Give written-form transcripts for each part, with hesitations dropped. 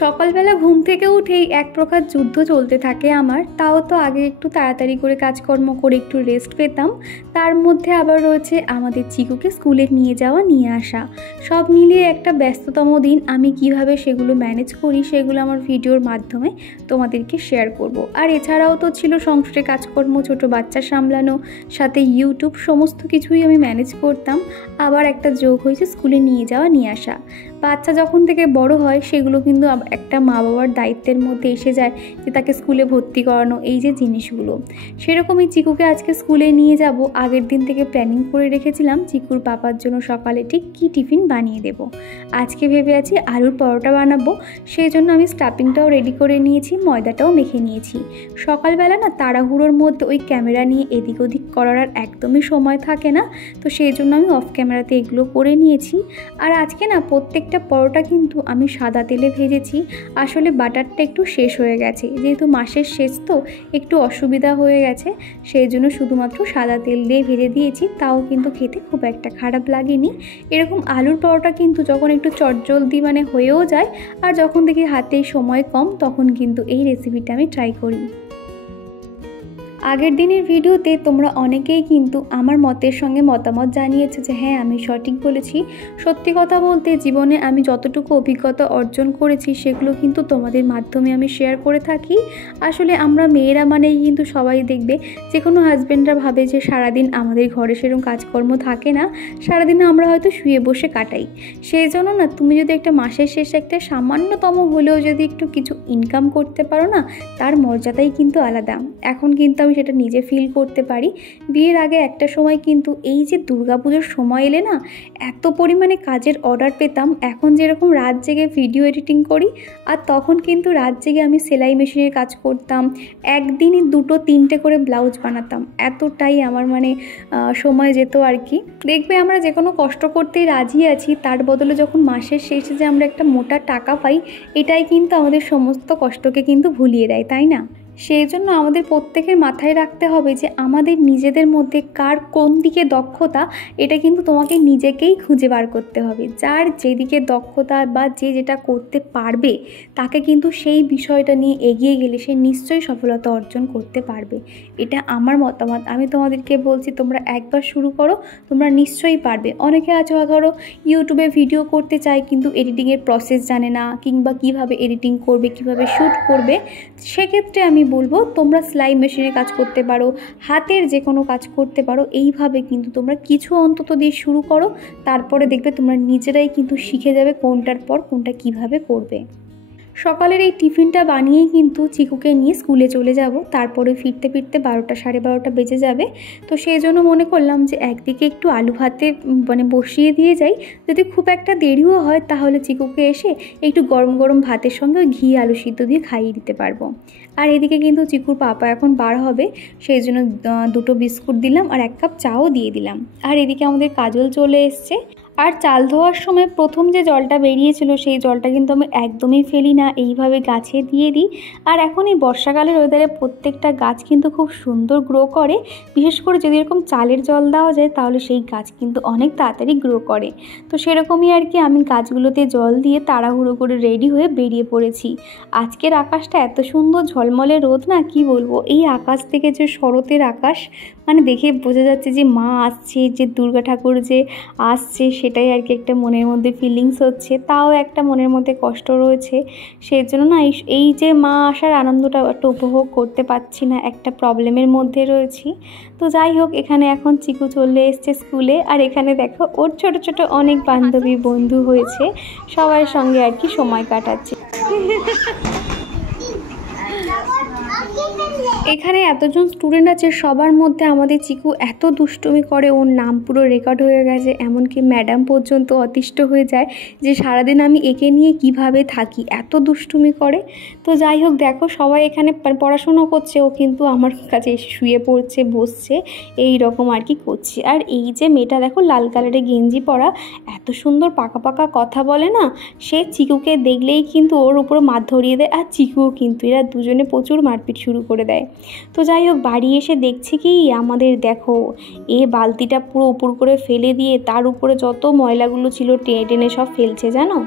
সকালবেলা ঘুম থেকে উঠেই এক প্রকার যুদ্ধ চলতে থাকে আমার। তাও তো আগে একটু তাড়াতাড়ি করে কাজকর্ম করে একটু রেস্ট পেতাম, তার মধ্যে আবার রয়েছে আমাদের চিকুকে স্কুলে নিয়ে যাওয়া নিয়ে আসা, সব মিলিয়ে একটা ব্যস্ততম দিন। আমি কিভাবে সেগুলো ম্যানেজ করি সেগুলো আমার ভিডিওর মাধ্যমে তোমাদেরকে শেয়ার করব। আর এছাড়াও তো ছিল সংসারে কাজকর্ম, ছোট বাচ্চা সামলানো, সাথে ইউটিউব, সমস্ত কিছুই আমি ম্যানেজ করতাম। আবার একটা যোগ হয়েছে স্কুলে নিয়ে যাওয়া নিয়ে আসা। বাচ্চা যখন থেকে বড় হয় সেগুলো কিন্তু একটা মা বাবার দায়িত্বের মধ্যে এসে যায়, যে তাকে স্কুলে ভর্তি করানো, এই যে জিনিসগুলো। সেরকমই চিকুকে আজকে স্কুলে নিয়ে যাব। আগের দিন থেকে প্ল্যানিং করে রেখেছিলাম চিকুর পাপার জন্য সকালে ঠিক কী টিফিন বানিয়ে দেব। আজকে ভেবে আছি আলুর পরোটা বানাবো, সেই জন্য আমি স্টাফিংটাও রেডি করে নিয়েছি, ময়দাটাও মেখে নিয়েছি। সকালবেলা না তাড়াহুড়োর মধ্যে ওই ক্যামেরা নিয়ে এদিক ওদিক করার আর একদমই সময় থাকে না, তো সেই জন্য আমি অফ ক্যামেরাতে এগুলো করে নিয়েছি। আর আজকে না প্রত্যেকটা পরোটা কিন্তু আমি সাদা তেলে ভেজেছি। আসলে বাটারটা একটু শেষ হয়ে গেছে, যেহেতু মাসের শেষ তো একটু অসুবিধা হয়ে গেছে, সেই জন্য শুধুমাত্র সাদা তেল দিয়ে ভেজে দিয়েছি। তাও কিন্তু খেতে খুব একটা খারাপ লাগেনি। এরকম আলুর পরোটা কিন্তু যখন একটু চটজলদি হয়েও যায়, আর যখন দেখি হাতে সময় কম, তখন কিন্তু এই রেসিপিটা আমি ট্রাই করি। আগের দিনের ভিডিওতে তোমরা অনেকেই কিন্তু আমার মতের সঙ্গে মতামত জানিয়েছে যে হ্যাঁ, আমি সঠিক বলেছি। সত্যি কথা বলতে জীবনে আমি যতটুকু অভিজ্ঞতা অর্জন করেছি সেগুলো কিন্তু তোমাদের মাধ্যমে আমি শেয়ার করে থাকি। আসলে আমরা মেয়েরা মানেই কিন্তু সবাই দেখবে, যে কোনো হাজব্যান্ডরা ভাবে যে সারাদিন আমাদের ঘরে সেরকম কাজকর্ম থাকে না, সারাদিন আমরা হয়তো শুয়ে বসে কাটাই। সেই জন্য না, তুমি যদি একটা মাসের শেষে একটা সামান্যতম হলেও যদি একটু কিছু ইনকাম করতে পারো না, তার মর্যাদাই কিন্তু আলাদা। এখন কিন্তু আমি সেটা নিজে ফিল করতে পারি। বিয়ের আগে একটা সময় কিন্তু এই যে দুর্গাপুজোর সময় এলে না, এত পরিমাণে কাজের অর্ডার পেতাম। এখন যেরকম রাত জেগে ভিডিও এডিটিং করি, আর তখন কিন্তু রাত জেগে আমি সেলাই মেশিনের কাজ করতাম, একদিনই 2-3টে করে ব্লাউজ বানাতাম। এতটাই আমার সময় যেত আর কি। দেখবে আমরা যে কোনো কষ্ট করতেই রাজি আছি, তার বদলে যখন মাসের শেষে যে আমরা একটা মোটা টাকা পাই, এটাই কিন্তু আমাদের সমস্ত কষ্টকে কিন্তু ভুলিয়ে দেয়, তাই না? সেই জন্য আমাদের প্রত্যেকের মাথায় রাখতে হবে যে আমাদের নিজেদের মধ্যে কার কোন দিকে দক্ষতা, এটা কিন্তু তোমাকে নিজেকেই খুঁজে বার করতে হবে। যার যেদিকে দক্ষতা বা যে যেটা করতে পারবে, তাকে কিন্তু সেই বিষয়টা নিয়ে এগিয়ে গেলে সে নিশ্চয়ই সফলতা অর্জন করতে পারবে। এটা আমার মতামত। আমি তোমাদেরকে বলছি, তোমরা একবার শুরু করো, তোমরা নিশ্চয়ই পারবে। অনেকে আছে ধরো ইউটিউবে ভিডিও করতে চায় কিন্তু এডিটিংয়ের প্রসেস জানে না, কিংবা কিভাবে এডিটিং করবে, কিভাবে শ্যুট করবে। সেক্ষেত্রে আমি বলবো তোমরা সেলাই মেশিনে কাজ করতে পারো, হাতের যে কোনো কাজ করতে পারো। এইভাবে কিন্তু তোমরা কিছু অন্তত দিয়ে শুরু করো, তারপরে দেখবে তোমরা নিজেরাই কিন্তু শিখে যাবে কোনটার পর কোনটা কিভাবে করবে। সকালের এই টিফিনটা বানিয়েই কিন্তু চিকুকে নিয়ে স্কুলে চলে যাব। তারপরে ফিরতে ফিরতে 12টা 12:30 বেজে যাবে। তো সেই জন্য মনে করলাম যে একদিকে একটু আলু ভাতে বসিয়ে দিয়ে যাই, যদি খুব একটা দেরিও হয় তাহলে চিকুকে এসে একটু গরম গরম ভাতের সঙ্গে ওই ঘি আলু সিদ্ধ দিয়ে খাইয়ে দিতে পারবো। আর এদিকে কিন্তু চিকুর পাপা এখন বার হবে, সেই জন্য 2টো বিস্কুট দিলাম আর 1 কাপ চাও দিয়ে দিলাম। আর এদিকে আমাদের কাজল চলে এসছে। আর চাল ধোয়ার সময় প্রথম যে জলটা বেরিয়েছিল সেই জলটা কিন্তু আমি একদমই ফেলি না, এইভাবে গাছে দিয়ে দিই। আর এখন এই বর্ষাকালের ওয়েদারে প্রত্যেকটা গাছ কিন্তু খুব সুন্দর গ্রো করে। বিশেষ করে যদি এরকম চালের জল দেওয়া যায় তাহলে সেই গাছ কিন্তু অনেক তাড়াতাড়ি গ্রো করে। তো সেরকমই আর কি, আমি গাছগুলোতে জল দিয়ে তাড়াহুড়ো করে রেডি হয়ে বেরিয়ে পড়েছি। আজকের আকাশটা এত সুন্দর ঝলমলে রোদ, না কি বলবো। এই আকাশ থেকে যে শরতের আকাশ, দেখে বোঝা যাচ্ছে যে মা আসছে, যে দুর্গা ঠাকুর যে আসছে, সেটাই আর কি একটা মনের মধ্যে ফিলিংস হচ্ছে। তাও একটা মনের মধ্যে কষ্ট রয়েছে, সেই জন্য না এই যে মা আসার আনন্দটা একটা উপভোগ করতে পারছি না, একটা প্রবলেমের মধ্যে রয়েছি। তো যাই হোক, এখানে এখন চিকু চলে এসছে স্কুলে। আর এখানে দেখো ওর ছোট ছোট অনেক বান্ধবী বন্ধু হয়েছে, সবার সঙ্গে আর কি সময় কাটাচ্ছে। এখানে এতজন স্টুডেন্ট আছে, সবার মধ্যে আমাদের চিকু এত দুষ্টুমি করে, ওর নাম পুরো রেকর্ড হয়ে গেছে। এমনকি ম্যাডাম পর্যন্ত অতিষ্ঠ হয়ে যায় যে সারাদিন আমি একে নিয়ে কিভাবে থাকি, এত দুষ্টুমি করে। তো যাই হোক, দেখো সবাই এখানে পড়াশুনো করছে, ও কিন্তু আমার কাছে শুয়ে পড়ছে, বসছে, এই রকম আর কি করছে। আর এই যে মেয়েটা দেখো লাল কালারের গেঞ্জি পরা, এত সুন্দর পাকা পাকা কথা বলে না, সে চিকুকে দেখলেই কিন্তু ওর উপর মাথা ধরিয়ে দেয়। আর চিকুও কিন্তু, এরা দুজনে প্রচুর মারতে মারপিট শুরু করে দেয়। তো যাই হোক, বাড়ি এসে দেখছি কি আমাদের দেখো বালতিটা পুরো উপর করে ফেলে দিয়ে তার উপরে যত ময়লাগুলো ছিল টেনে টেনে সব ফেলছে জানো।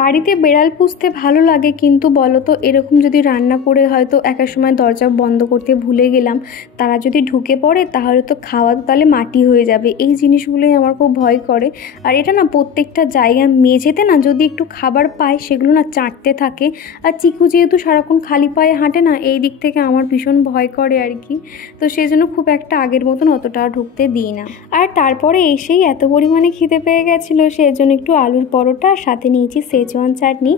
বাড়িতে বেড়াল পুষতে ভালো লাগে, কিন্তু বলো তো এরকম যদি রান্না করে হয়তো একার সময় দরজা বন্ধ করতে ভুলে গেলাম, তারা যদি ঢুকে পড়ে তাহলে তো খাওয়া তাহলে মাটি হয়ে যাবে। এই জিনিসগুলোই আমার খুব ভয় করে। আর এটা না প্রত্যেকটা জায়গা মেঝেতে না যদি একটু খাবার পায় সেগুলো না চাটতে থাকে। আর চিকু যেহেতু সারাক্ষণ খালি পায়ে হাঁটে না, এই দিক থেকে আমার ভীষণ ভয় করে আর কি। তো সেই জন্য খুব একটা আগের মতন অতটা ঢুকতে দিই না। আর তারপরে এসেই এত পরিমাণে খিদে পেয়ে গেছিলো, সেই জন্য একটু আলুর পরোটা আর সাথে নিয়েছি সেজওয়ান চাটনি।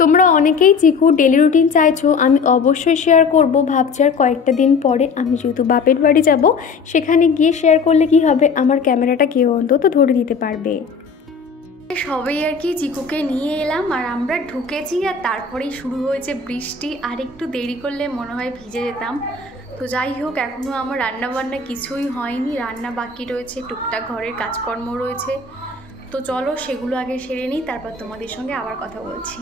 তোমরা অনেকেই চিকু ডেলি রুটিন চাইছো, আমি অবশ্যই শেয়ার করব। ভাবছি আর কয়েকটা দিন পরে আমি যেহেতু বাপের বাড়ি যাব, সেখানে গিয়ে শেয়ার করলে কি হবে, আমার ক্যামেরাটা কেউ অন্তত ধরে দিতে পারবে। সবাই আর কি চিকুকে নিয়ে এলাম আর আমরা ঢুকেছি, আর তারপরেই শুরু হয়েছে বৃষ্টি। আর একটু দেরি করলে মনে হয় ভিজে যেতাম। তো যাই হোক, এখনও আমার রান্নাবান্না কিছুই হয়নি, রান্না বাকি রয়েছে, টুকটাক ঘরের কাজকর্ম রয়েছে। তো চলো সেগুলো আগে সেরে নিই, তারপর তোমাদের সঙ্গে আবার কথা বলছি।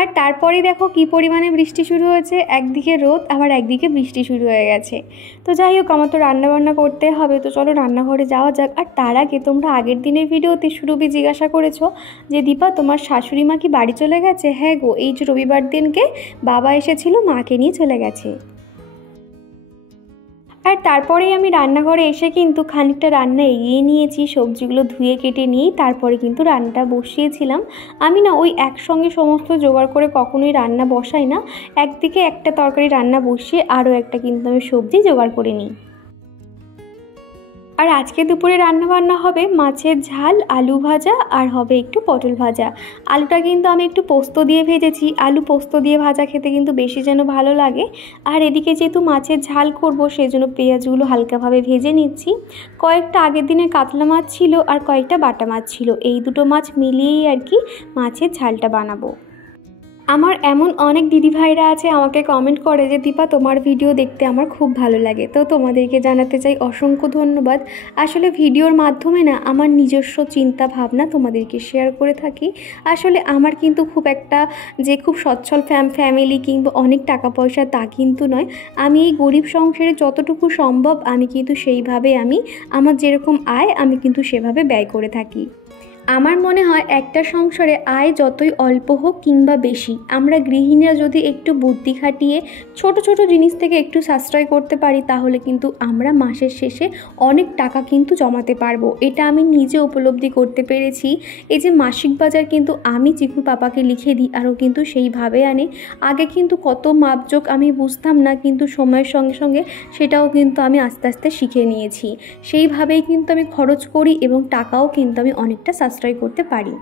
আর তারপরে দেখো কি পরিমাণে বৃষ্টি শুরু হয়েছে, একদিকে রোদ আবার একদিকে বৃষ্টি শুরু হয়ে গেছে। তো যাই হোক, আমার তো রান্নাবান্না করতে হবে, তো চলো রান্নাঘরে যাওয়া যাক। আর তার আগে তোমরা আগের দিনের ভিডিওতে সুরভি জিজ্ঞাসা করেছো যে দীপা তোমার শাশুড়ি মা কি বাড়ি চলে গেছে? হ্যাঁ গো, এই যে রবিবার দিনকে বাবা এসেছিল, মাকে নিয়ে চলে গেছে। আর তারপরেই আমি রান্নাঘরে এসে কিন্তু খানিকটা রান্না এগিয়ে নিয়েছি, সবজিগুলো ধুয়ে কেটে নিয়েই তারপরে কিন্তু রান্নাটা বসিয়েছিলাম। আমি না ওই একসঙ্গে সমস্ত জোগাড় করে কখনোই রান্না বসাই না, একদিকে একটা তরকারি রান্না বসিয়ে আরও একটা কিন্তু আমি সবজি জোগাড় করে নিই। আর আজকে দুপুরে রান্নাবান্না হবে মাছের ঝাল, আলু ভাজা আর হবে একটু পটল ভাজা। আলুটা কিন্তু আমি একটু পোস্ত দিয়ে ভেজেছি, আলু পোস্ত দিয়ে ভাজা খেতে কিন্তু বেশি যেন ভালো লাগে। আর এদিকে যেহেতু মাছের ঝাল করব, সেই জন্য পেঁয়াজগুলো হালকাভাবে ভেজে নিচ্ছি। কয়েকটা আগের দিনের কাতলা মাছ ছিল আর কয়েকটা বাটা মাছ ছিল, এই দুটো মাছ মিলিয়েই আর কি মাছের ঝালটা বানাবো। আমার এমন অনেক দিদিভাইরা আছে আমাকে কমেন্ট করে যে দীপা তোমার ভিডিও দেখতে আমার খুব ভালো লাগে। তো তোমাদেরকে জানাতে চাই অসংখ্য ধন্যবাদ। আসলে ভিডিওর মাধ্যমে না আমার নিজস্ব চিন্তা ভাবনা তোমাদেরকে শেয়ার করে থাকি। আসলে আমার কিন্তু খুব একটা যে খুব সচ্ছল ফ্যামিলি কিংবা অনেক টাকা পয়সা তা কিন্তু নয়। আমি এই গরিব সংসারে যতটুকু সম্ভব আমি কিন্তু সেইভাবে আমার যেরকম আয় আমি কিন্তু সেভাবে ব্যয় করে থাকি। আমার মনে হয় একটা সংসারে আয় যতই অল্প হোক কিংবা বেশি, আমরা গৃহিণীরা যদি একটু বুদ্ধি খাটিয়ে ছোট ছোট জিনিস থেকে একটু সাশ্রয় করতে পারি, তাহলে কিন্তু আমরা মাসের শেষে অনেক টাকা কিন্তু জমাতে পারবো। এটা আমি নিজে উপলব্ধি করতে পেরেছি। এই যে মাসিক বাজার কিন্তু আমি চিকুর পাপাকে লিখে দিই, আরও কিন্তু সেইভাবে আনে। আগে কিন্তু কত মাপজোক আমি বুঝতাম না, কিন্তু সময়ের সঙ্গে সঙ্গে সেটাও কিন্তু আমি আস্তে আস্তে শিখে নিয়েছি। সেইভাবেই কিন্তু আমি খরচ করি এবং টাকাও কিন্তু আমি অনেকটা সাশ্রয় করতে পারি।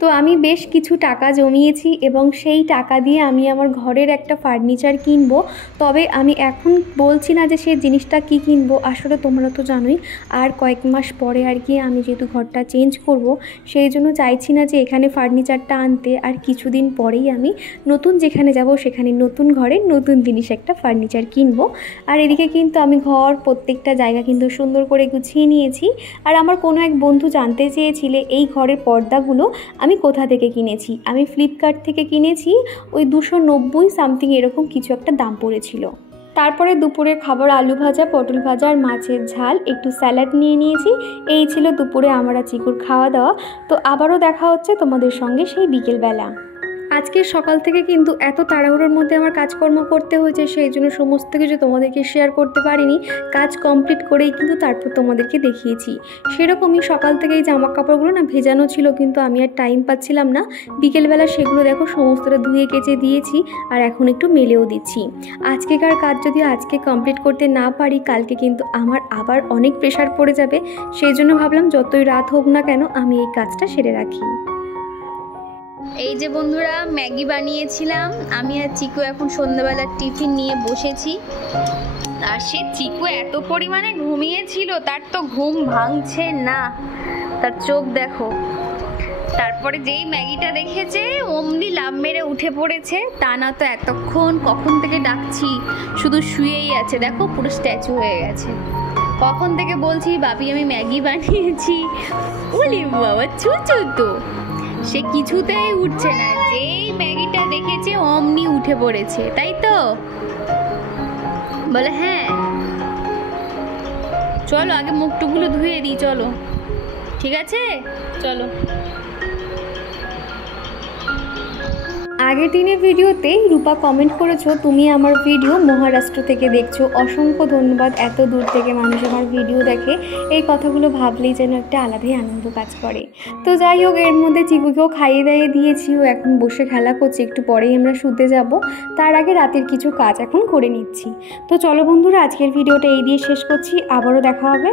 তো আমি বেশ কিছু টাকা জমিয়েছি এবং সেই টাকা দিয়ে আমি আমার ঘরের একটা ফার্নিচার কিনবো। তবে আমি এখন বলছি না যে সেই জিনিসটা কি কিনবো, আসলে তোমরা তো জানোই আর কয়েক মাস পরে আর কি আমি যেহেতু ঘরটা চেঞ্জ করব, সেই জন্য চাইছি না যে এখানে ফার্নিচারটা আনতে। আর কিছুদিন পরেই আমি নতুন যেখানে যাব সেখানে নতুন ঘরে নতুন জিনিস একটা ফার্নিচার কিনবো। আর এদিকে কিন্তু আমি ঘর প্রত্যেকটা জায়গা কিন্তু সুন্দর করে গুছিয়ে নিয়েছি। আর আমার কোনো এক বন্ধু জানতে চেয়েছিলে এই ঘরের পর্দাগুলো আমি কোথা থেকে কিনেছি। আমি ফ্লিপকার্ট থেকে কিনেছি, ওই 290 সামথিং এরকম কিছু একটা দাম পড়েছিল। তারপরে দুপুরের খাবার আলু ভাজা, পটল ভাজা আর মাছের ঝাল, একটু স্যালাড নিয়ে নিয়েছি। এই ছিল দুপুরে আমার চিকুর খাওয়া দাওয়া। তো আবারও দেখা হচ্ছে তোমাদের সঙ্গে সেই বিকেলবেলা। আজকে সকাল থেকে কিন্তু এত তাড়াহুড়োর মধ্যে আমার কাজকর্ম করতে হয়েছে, সেই জন্য সমস্ত কিছু তোমাদেরকে শেয়ার করতে পারিনি। কাজ কমপ্লিট করেই কিন্তু তারপর তোমাদেরকে দেখিয়েছি। সেরকমই সকাল থেকে এই জামা কাপড়গুলো না ভেজানো ছিল, কিন্তু আমি আর টাইম পাচ্ছিলাম না। বিকেলবেলা সেগুলো দেখো সমস্তটা ধুয়ে কেচে দিয়েছি আর এখন একটু মেলেও দিচ্ছি। আজকেকার কাজ যদি আজকে কমপ্লিট করতে না পারি, কালকে কিন্তু আমার আবার অনেক প্রেশার পড়ে যাবে। সেই জন্য ভাবলাম যতই রাত হোক না কেন আমি এই কাজটা সেরে রাখি। এই যে বন্ধুরা, ম্যাগি বানিয়েছিলাম আমি আর চিকু, এখন সন্ধ্যাবেলার টিফিন নিয়ে বসেছি। আর সে চিকু এত পরিমাণে ঘুমিয়েছিল, তার তো ঘুম ভাঙছে না, তার চোখ দেখো। তারপরে যেই ম্যাগিটা দেখেছে অমনি লাভ মেরে উঠে পড়েছে, তা না তো এতক্ষণ কখন থেকে ডাকছি শুধু শুয়েই আছে, দেখো পুরো স্ট্যাচু হয়ে গেছে। কখন থেকে বলছি বাপি আমি ম্যাগি বানিয়েছি, ওলি বাবা চুচু তো, সে কিছুতেই উঠছে না, যেই ম্যাগিটা দেখেছে অমনি উঠে পড়েছে, তাই তো বলে হ্যাঁ। চলো আগে মুখটুকুলো ধুয়ে দিই, চলো ঠিক আছে চলো। আগের দিনের ভিডিওতে রূপা কমেন্ট করেছো তুমি আমার ভিডিও মহারাষ্ট্র থেকে দেখছো, অসংখ্য ধন্যবাদ। এত দূর থেকে মানুষ আমার ভিডিও দেখে, এই কথাগুলো ভাবলেই যেন একটা আলাদাই আনন্দ কাজ করে। তো যাই হোক, এর মধ্যে চিকুকেও খাইয়ে দাইয়ে দিয়েছি, ও এখন বসে খেলা করছে, একটু পরেই আমরা শুতে যাব। তার আগে রাতের কিছু কাজ এখন করে নিচ্ছি। তো চলো বন্ধুরা, আজকের ভিডিওটা এই দিয়ে শেষ করছি, আবারও দেখা হবে।